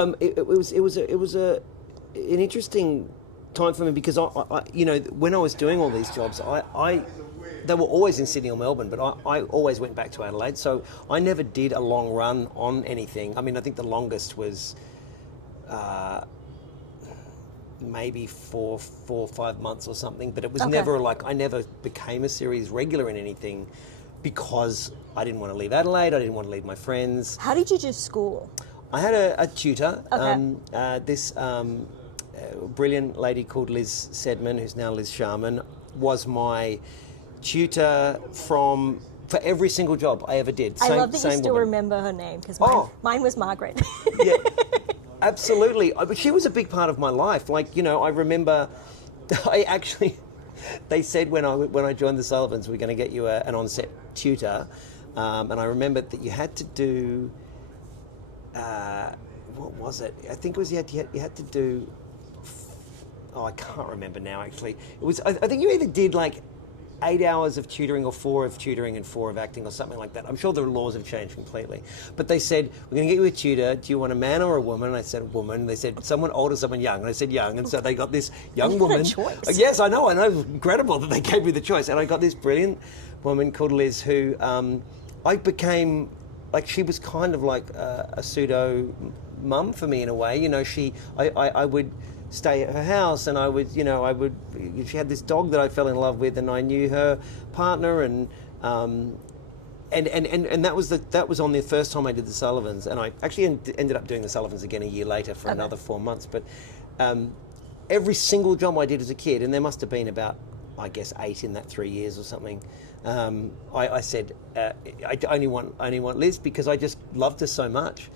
It was an interesting time for me because when I was doing all these jobs, they were always in Sydney or Melbourne, but I always went back to Adelaide, so I never did a long run on anything. I mean, I think the longest was maybe four or 5 months or something, but it was never like, I never became a series regular in anything because I didn't want to leave Adelaide, I didn't want to leave my friends. How did you do school? I had a tutor, Okay. this brilliant lady called Liz Sedman, who's now Liz Sharman, was my tutor for every single job I ever did. I love that you still woman. remember her name, because mine was Margaret. Yeah, absolutely. But she was a big part of my life. Like, I remember, they said when I joined the Sullivans, we're going to get you an on-set tutor, and I remembered that you had to do. What was it? I think it was you had to do. Oh, I can't remember now. Actually, it was. I think you either did like 8 hours of tutoring or 4 of tutoring and 4 of acting or something like that. I'm sure the laws have changed completely. But they said, we're going to get you a tutor. Do you want a man or a woman? And I said, a woman. They said, someone old or someone young? And I said, young. And so they got this young woman. You had a choice. Yes, I know. It was incredible that they gave me the choice. And I got this brilliant woman called Liz who I became, like, she was kind of like a pseudo mum for me in a way. I would stay at her house, and she had this dog that I fell in love with, and I knew her partner, and that was on the first time I did the Sullivans, and I actually ended up doing the Sullivans again a year later for another 4 months. But every single job I did as a kid, and there must have been about, I guess, 8 in that 3 years or something. I said I only want Liz because I just loved her so much.